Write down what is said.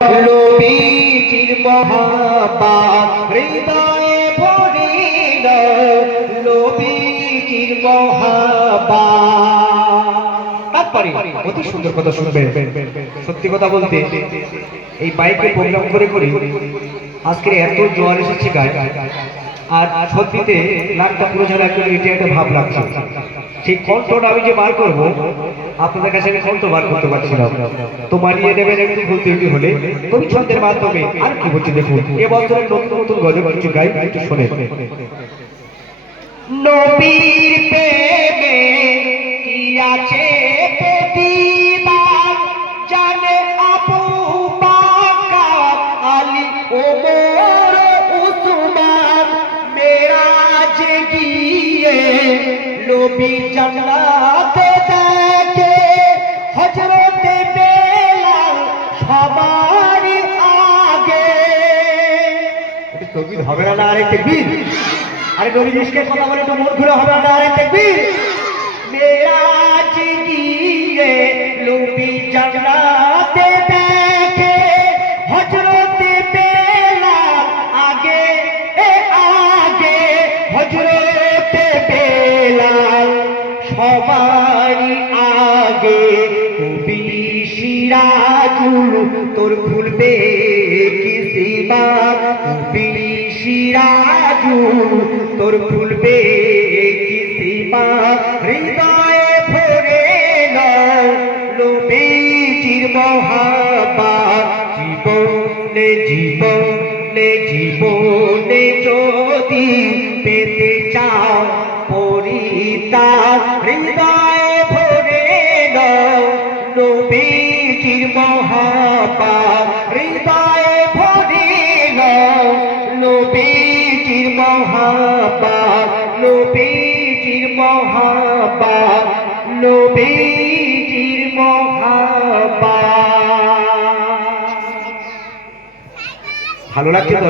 নবীজির মহাব্বত হৃদয়ে ভরিল, নবীজির মহাব্বত। তারপরে অতি সুন্দর কথা শুনবেন। সত্যি কথা বলতে এই বাইকে প্রোগ্রাম করে করে আজকে এত জোয়ার এসেছে গায়ে, আর সত্যিতে নাকটা পুরো যেন একটু একটা ভাব লাগছে। সেই কণ্ঠটা আমি যে বার করবো, আপনাদের কাছে আমি কণ্ঠ বার করতে পারছি না, তো মানিয়ে নেবেন একটু ভুলতে হলে। কবি ছন্দের মাধ্যমে আর কি বলছি দেখুন, এবছরের নতুন নতুন গজল কিছু গাই, একটু শোনে। নবীর প্রেমে কি আছে প্রতিদান, জানে আবু বকর আলী ওমর উসমান। মেরাজে গিয়ে নবী জান্নাতে দেখে, হযরতে বেলাল সবার আগে। এটা তকবীর হবে না? আরে তাকবীর! আরে নবীর ইশকের কথা বলে একটু মন খুলে হবে না? আরে তাকবীর! মেরাজ গিয়ে নবী জান্নাতে দেখে, হযরতে বেলাল আগে আগে, হযরতে বেলাল সবার আগে। কবি সিরাজুল তোর খুলবে কিসিমা, কবি সিরাজুল তোর খুলবে কিসিমা। হৃদয়ে ভরে নাও নবীজির মহাব্বত, জীবনে জীবনে জীবনে যদি পেতে চাও পরিত্রাণ। হৃদয়ে ভরে নাও নবীজির মহাব্বত, হৃদয়ে ভরে নাও নবীজির মহাব্বত, নবীজির মহাব্বত, নবীজির মহাব্বত। ভালো লাগছে তো?